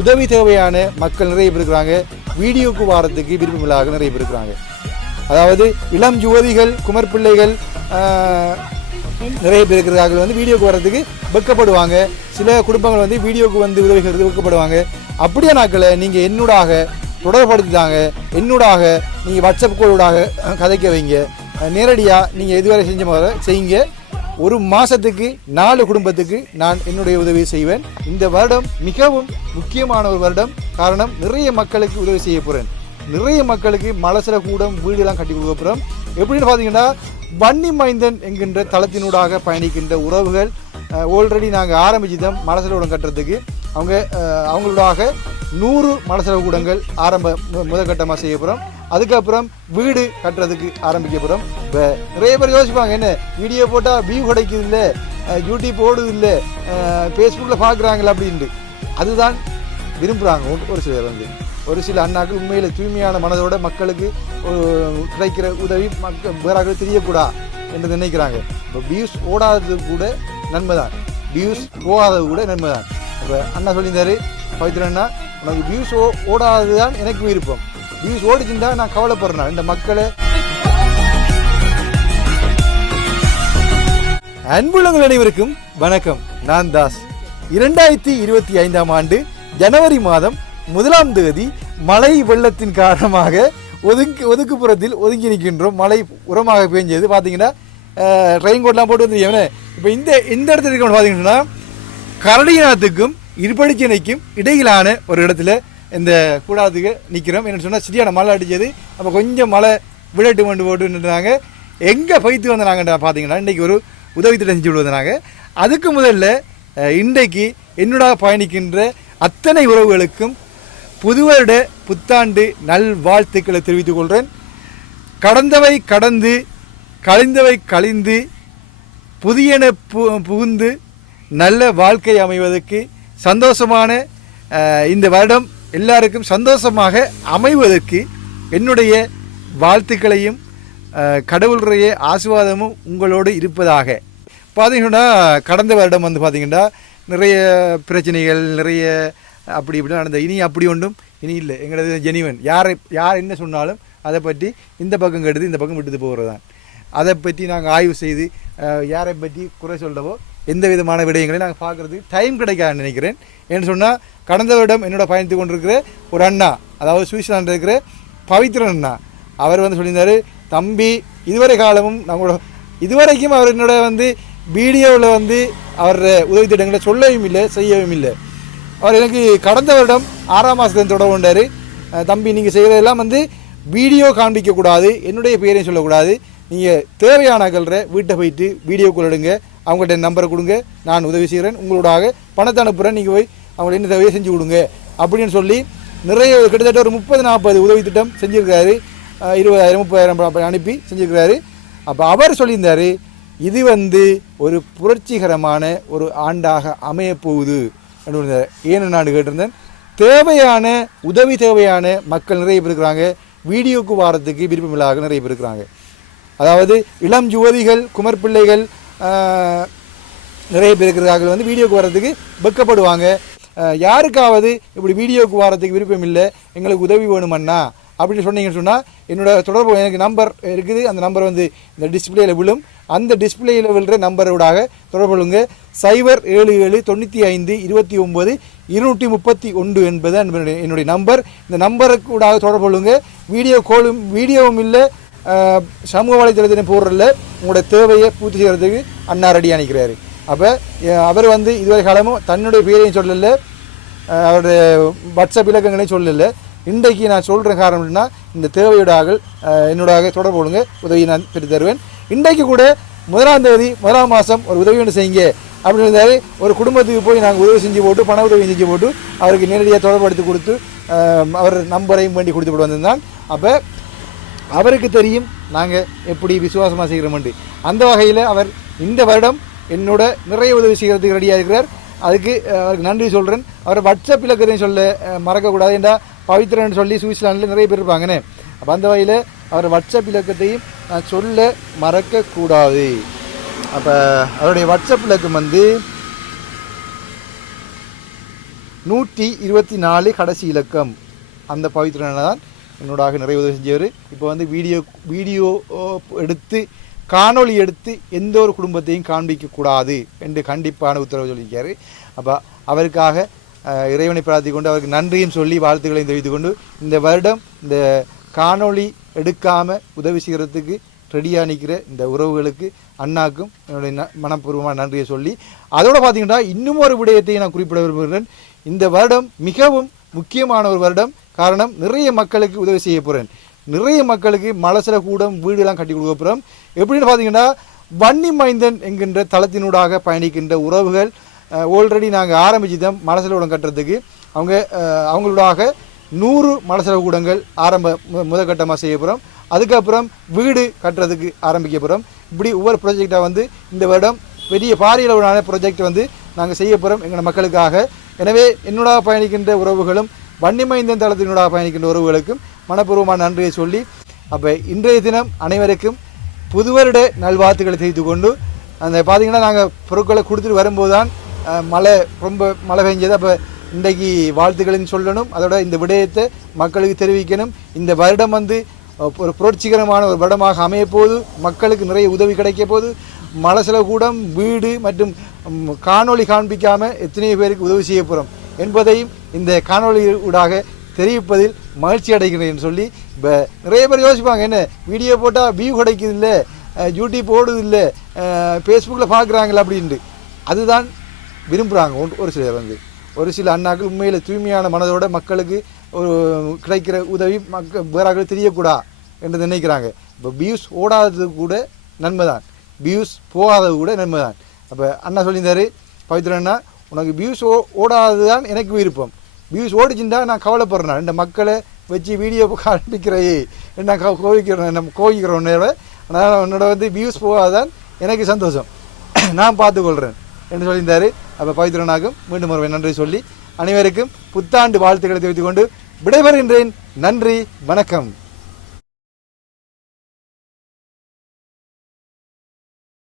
உதவி தேவையான மக்கள் நிறைய பேர் இருக்கிறாங்க. வீடியோக்கு வாரத்துக்கு விருப்பமில்லாக நிறைய பேர் இருக்கிறாங்க. அதாவது இளம் யுவதிகள் குமர் பிள்ளைகள் நிறைய பேர் இருக்கிறார்கள் வந்து வீடியோக்கு வர்றதுக்கு வெக்கப்படுவாங்க சில குடும்பங்கள் வந்து வீடியோக்கு வந்து உதவி வெக்கப்படுவாங்க அப்படியே நாட்களை நீங்கள் என்னூடாக தொடர்படுத்திட்டாங்க என்னூடாக நீங்கள் வாட்ஸ்அப் கோடாக கதைக்க வைங்க. நேரடியாக நீங்கள் இதுவரை செஞ்ச மாதிரி செய்யுங்க. ஒரு மாதத்துக்கு நாலு குடும்பத்துக்கு நான் என்னுடைய உதவி செய்வேன். இந்த வருடம் மிகவும் முக்கியமான ஒரு வருடம். காரணம் நிறைய மக்களுக்கு உதவி செய்ய போகிறேன் நிறைய மக்களுக்கு மலசல கூடம் வீடெல்லாம் கட்டி கொடுக்க போகிறோம் எப்படின்னு பார்த்தீங்கன்னா வன்னி மைந்தன் என்கின்ற தளத்தினூடாக பயணிக்கின்ற உறவுகள் ஆல்ரெடி நாங்கள் ஆரம்பிச்சுதான் மலசல கூடம் கட்டுறதுக்கு. அவங்க அவங்களோடாக நூறு மலசல கூடங்கள் ஆரம்ப முதற்கட்டமாக செய்ய போகிறோம் அதுக்கப்புறம் வீடு கட்டுறதுக்கு ஆரம்பிக்க போகிறோம் இப்போ நிறைய பேர் யோசிப்பாங்க என்ன வீடியோ போட்டால் வியூ கிடைக்குது இல்லை யூடியூப் ஓடுது இல்லை ஃபேஸ்புக்கில் பார்க்குறாங்களா அப்படின்ட்டு. அதுதான் விரும்புகிறாங்க ஒரு- சிலர் வந்து. ஒரு சில அண்ணாக்கள் உண்மையில் தூய்மையான மனதோட மக்களுக்கு கிடைக்கிற உதவி மக்கள் வேறாக்கள் தெரியக்கூடா என்று நினைக்கிறாங்க. இப்போ வியூஸ் ஓடாதது கூட நன்மை தான் வியூஸ் போகாதது கூட நன்மை தான் இப்போ அண்ணா சொல்லியிருந்தாரு பவித்ரண்ணா உனக்கு வியூஸ் ஓ ஓடாதது தான் எனக்கு விருப்பம். வியூஸ் ஓடிச்சுருந்தா நான் கவலைப்படுறேன் இந்த மக்களை. அன்புள்ளங்கள் அனைவருக்கும் வணக்கம். நான் தாஸ். இரண்டாயிரத்தி இருபத்தி ஐந்தாம் ஆண்டு ஜனவரி மாதம் முதலாம் தேதி மழை வெள்ளத்தின் காரணமாக ஒதுங்கி ஒதுக்குப்புறத்தில் ஒதுங்கி நிற்கின்றோம். மழை உரமாக பெஞ்சது பார்த்தீங்கன்னா ட்ரெயின் கோட்லாம் போட்டு வந்து இப்போ இந்த இந்த இடத்துல இருக்கவங்க பார்த்தீங்கன்னா கரடிநாத்துக்கும் இருபடிச்சனைக்கும் இடையிலான ஒரு இடத்துல இந்த கூடாதுக்கு நிற்கிறோம் என்னென்னு சொன்னால் சரியான மழை அடிச்சது. அப்போ கொஞ்சம் மழை விடட்டு மண்டு போட்டு எங்கே பைத்து வந்தாங்க பார்த்தீங்கன்னா இன்றைக்கி ஒரு உதவி திட்டம் செஞ்சு நாங்கள் அதுக்கு முதல்ல இன்றைக்கு என்னோட பயணிக்கின்ற அத்தனை உறவுகளுக்கும் புதுவருட புத்தாண்டு நல் வாழ்த்துக்களை தெரிவித்துக் கொள்கிறேன் கடந்தவை கடந்து கழிந்தவை கழிந்து புதியன பு புகுந்து நல்ல வாழ்க்கை அமைவதற்கு சந்தோஷமான இந்த வருடம் எல்லாருக்கும் சந்தோஷமாக அமைவதற்கு என்னுடைய வாழ்த்துக்களையும் கடவுளுடைய ஆசீர்வாதமும் உங்களோடு இருப்பதாக. பார்த்தீங்கன்னா கடந்த வருடம் வந்து பார்த்தீங்கன்னா நிறைய பிரச்சனைகள் நிறைய அப்படி இப்படி நடந்த இனி அப்படி ஒன்றும் இனி இல்லை. எங்களது ஜெனிவன் யாரை யார் என்ன சொன்னாலும் அதை பற்றி இந்த பக்கம் கெடுத்து இந்த பக்கம் விட்டுட்டு போகிறது தான். அதை பற்றி நாங்கள் ஆய்வு செய்து யாரை பற்றி குறை சொல்லவோ எந்த விதமான விடயங்களையும் நாங்கள் பார்க்குறதுக்கு டைம் கிடைக்காதுன்னு நினைக்கிறேன். ஏன்னு சொன்னால் கடந்த வருடம் என்னோட பயணித்து கொண்டிருக்கிற ஒரு அண்ணா அதாவது சுவிட்சர்லாண்டில் இருக்கிற பவித்ரன் அண்ணா அவர் வந்து சொல்லியிருந்தார் தம்பி இதுவரை காலமும் நம்மளோட இதுவரைக்கும் அவர் என்னோட வந்து வீடியோவில் வந்து அவர் உதவி திட்டங்களை சொல்லவும் இல்லை செய்யவும் இல்லை. அவர் எனக்கு கடந்த வருடம் ஆறாம் மாதத்துல தொடர்பு கொண்டார். தம்பி நீங்கள் செய்கிறதெல்லாம் வந்து வீடியோ காண்பிக்கக்கூடாது என்னுடைய பேரையும் சொல்லக்கூடாது. நீங்கள் தேவையானகள்ற வீட்டை போயிட்டு வீடியோ கால் எடுங்க. அவங்கள்ட்ட நம்பரை கொடுங்க. நான் உதவி செய்கிறேன். உங்களோடாக பணத்தை அனுப்புகிறேன் நீங்கள் போய் அவங்களுக்கு என்ன தேவையை செஞ்சு கொடுங்க அப்படின்னு சொல்லி நிறைய கிட்டத்தட்ட ஒரு முப்பது நாற்பது உதவி திட்டம் செஞ்சுருக்காரு. இருபதாயிரம் முப்பதாயிரம் அனுப்பி செஞ்சுருக்கிறாரு அப்போ அவர் சொல்லியிருந்தார் இது வந்து ஒரு புரட்சிகரமான ஒரு ஆண்டாக அமையப்போகுது. அப்படின்னு ஏன்னு நான் கேட்டிருந்தேன்? தேவையான உதவி தேவையான மக்கள் நிறைய பேர் இருக்கிறாங்க. வீடியோக்கு வாரத்துக்கு விருப்பமில்லாத நிறைய பேர் இருக்கிறாங்க. அதாவது இளம் யுவதிகள் குமர் பிள்ளைகள் நிறைய பேர் இருக்கிறார்கள். வந்து வீடியோக்கு வர்றதுக்கு வெக்கப்படுவாங்க யாருக்காவது இப்படி வீடியோக்கு வாரத்துக்கு விருப்பம் இல்லை எங்களுக்கு உதவி வேணுமண்ணா அப்படின்னு சொன்னீங்கன்னு சொன்னால் என்னோடய தொடர்பு எனக்கு நம்பர் இருக்குது. அந்த நம்பர் வந்து இந்த டிஸ்பிளேயில் விழும். அந்த டிஸ்பிளேயில் விழுற நம்பரோடாக தொடர்பு கொள்ளுங்க. சைபர் ஏழு ஏழு தொண்ணூற்றி ஐந்து இருபத்தி ஒம்பது இருநூற்றி முப்பத்தி ஒன்று என்பது என்னுடைய என்னுடைய நம்பர் இந்த நம்பருக்கூடாக தொடர்பு கொள்ளுங்க. வீடியோ கோலும் வீடியோவும் இல்லை. சமூக வலைத்தளத்திலும் போடுறதில்ல. உங்களோட தேவையை பூர்த்தி செய்கிறதுக்கு அண்ணா ரெடி அணிக்கிறாரு அப்போ அவர் வந்து இதுவரை காலமும் தன்னுடைய பேரையும் சொல்லலை. அவருடைய வாட்ஸ்அப் இலக்கங்களையும் சொல்லலை. இன்றைக்கு நான் சொல்கிற காரணம் அப்படின்னா இந்த தேவையோடாக என்னோடாக தொடர்பு கொடுங்க உதவி நான் பெற்று தருவேன். இன்றைக்கு கூட முதலாம் தேதி முதலாம் மாதம் ஒரு உதவி ஒன்று செய்யுங்க. அப்படின்னு இருந்தாலே ஒரு குடும்பத்துக்கு போய் நாங்கள் உதவி செஞ்சு போட்டு பண உதவி செஞ்சு போட்டு அவருக்கு நேரடியாக தொடர்படுத்தி கொடுத்து அவர் நம்பரையும் வேண்டி கொடுத்து போட்டு வந்திருந்தான். அப்போ அவருக்கு தெரியும் நாங்கள் எப்படி விசுவாசமாக செய்கிறோம்ட்டு அந்த வகையில் அவர் இந்த வருடம் என்னோட நிறைய உதவி செய்கிறதுக்கு ரெடியாக இருக்கிறார். அதுக்கு அவருக்கு நன்றி சொல்கிறேன் அவர் வாட்ஸ்அப் இலக்கத்தையும் சொல்ல மறக்கக்கூடாது. ஏன்டா பவித்ரன் சொல்லி சுவிட்சர்லாண்டில் நிறைய பேர் இருப்பாங்கன்னு. அப்போ அந்த வகையில் அவர் வாட்ஸ்அப் இலக்கத்தையும் நான் சொல்ல மறக்கக்கூடாது. அப்போ அவருடைய வாட்ஸ்அப் இலக்கம் வந்து நூற்றி இருபத்தி நாலு கடைசி இலக்கம். அந்த பவித்ரனை தான் என்னோடாக நிறைய உதவி செஞ்சவர். இப்போ வந்து வீடியோ வீடியோ எடுத்து காணொளி எடுத்து எந்த ஒரு குடும்பத்தையும் காண்பிக்கக்கூடாது என்று கண்டிப்பான உத்தரவு சொல்லியிருக்காரு. அப்போ அவருக்காக இறைவனை பிரார்த்தி கொண்டு அவருக்கு நன்றியும் சொல்லி வாழ்த்துக்களையும் தெரிவித்து கொண்டு இந்த வருடம் இந்த காணொளி எடுக்காமல் உதவி செய்கிறதுக்கு ரெடியாக நிற்கிற இந்த உறவுகளுக்கு அண்ணாக்கும் என்னுடைய ந- மனப்பூர்வமான நன்றியை சொல்லி அதோடு பார்த்தீங்கன்னா இன்னும் ஒரு விடயத்தை நான் குறிப்பிட விரும்புகிறேன். இந்த வருடம் மிகவும் முக்கியமான ஒரு வருடம். காரணம் நிறைய மக்களுக்கு உதவி செய்ய போகிறேன் நிறைய மக்களுக்கு மலசில கூடம் வீடுலாம் கட்டி கொடுக்க போகிறோம் எப்படின்னு பார்த்தீங்கன்னா வன்னி மைந்தன் என்கின்ற தளத்தினூடாக பயணிக்கின்ற உறவுகள் ஆல்ரெடி நாங்கள் ஆரம்பிச்சுதான் மலசில கூடம் கட்டுறதுக்கு. அவங்க அவங்களோடாக அவங்களூடாக நூறு மலசில கூடங்கள் ஆரம்ப முதற்கட்டமாக செய்ய போகிறோம் அதுக்கப்புறம் வீடு கட்டுறதுக்கு ஆரம்பிக்க போகிறோம் இப்படி ஒவ்வொரு ப்ராஜெக்டாக வந்து இந்த வருடம் பெரிய பாரியளவிலான ப்ராஜெக்ட் வந்து நாங்கள் செய்ய போகிறோம் எங்கள் மக்களுக்காக. எனவே என்னோட பயணிக்கின்ற உறவுகளும் வன்னிமைந்தன் தளத்தினூடாக பயணிக்கின்ற உறவுகளுக்கும் மனப்பூர்வமான நன்றியை சொல்லி அப்போ இன்றைய தினம் அனைவருக்கும் புதுவருட நல்வாழ்த்துக்களை செய்து கொண்டு அந்த பார்த்தீங்கன்னா நாங்கள் பொருட்களை கொடுத்துட்டு வரும்போது தான் மழை ரொம்ப மழை பெஞ்சது. அப்போ இன்றைக்கு வாழ்த்துக்களையும் சொல்லணும். அதோட இந்த விடயத்தை மக்களுக்கு தெரிவிக்கணும். இந்த வருடம் வந்து ஒரு புரட்சிகரமான ஒரு வருடமாக அமைய போது மக்களுக்கு நிறைய உதவி கிடைக்க போது மலை செலவு கூடம் வீடு மற்றும் காணொளி காண்பிக்காமல் எத்தனையோ பேருக்கு உதவி செய்ய போகிறோம் என்பதையும் இந்த காணொளி ஊடாக தெரிவிப்பதில் மகிழ்ச்சி அடைகிறேன் சொல்லி இப்போ நிறைய பேர் யோசிப்பாங்க என்ன வீடியோ போட்டால் வியூ கிடைக்குது இல்லை யூடியூப் ஓடுது இல்லை ஃபேஸ்புக்கில் பார்க்குறாங்களா அப்படின்ட்டு. அதுதான் விரும்புகிறாங்க ஒரு சிலர் வந்து. ஒரு சில அண்ணாக்கள் உண்மையில் தூய்மையான மனதோட மக்களுக்கு ஒரு கிடைக்கிற உதவி மக்க வேறாக்கள் தெரியக்கூடா என்று நினைக்கிறாங்க. இப்போ வியூஸ் ஓடாதது கூட நன்மை தான் வியூஸ் போகாதது கூட நன்மை தான் அப்போ அண்ணா சொல்லியிருந்தாரு பவித்ரன் அண்ணா உனக்கு வியூஸ் ஓ ஓடாதது தான் எனக்கு விருப்பம். வியூஸ் ஓடிச்சுட்டா நான் கவலைப்படுறேன் இந்த மக்களை வச்சு வீடியோ காண்பிக்கிறையே என்ன கோவிக்கிறேன் நம்ம கோவிக்கிறோம் அதனால் உன்னோட வந்து வியூஸ் போகாதான் எனக்கு சந்தோஷம். நான் பார்த்துக்கொள்கிறேன் என்று சொல்லியிருந்தார். அப்போ பவித்ரனாகும் மீண்டும் ஒருவன் நன்றி சொல்லி அனைவருக்கும் புத்தாண்டு வாழ்த்துக்களை தெரிவித்துக் கொண்டு விடைபெறுகின்றேன். நன்றி வணக்கம்.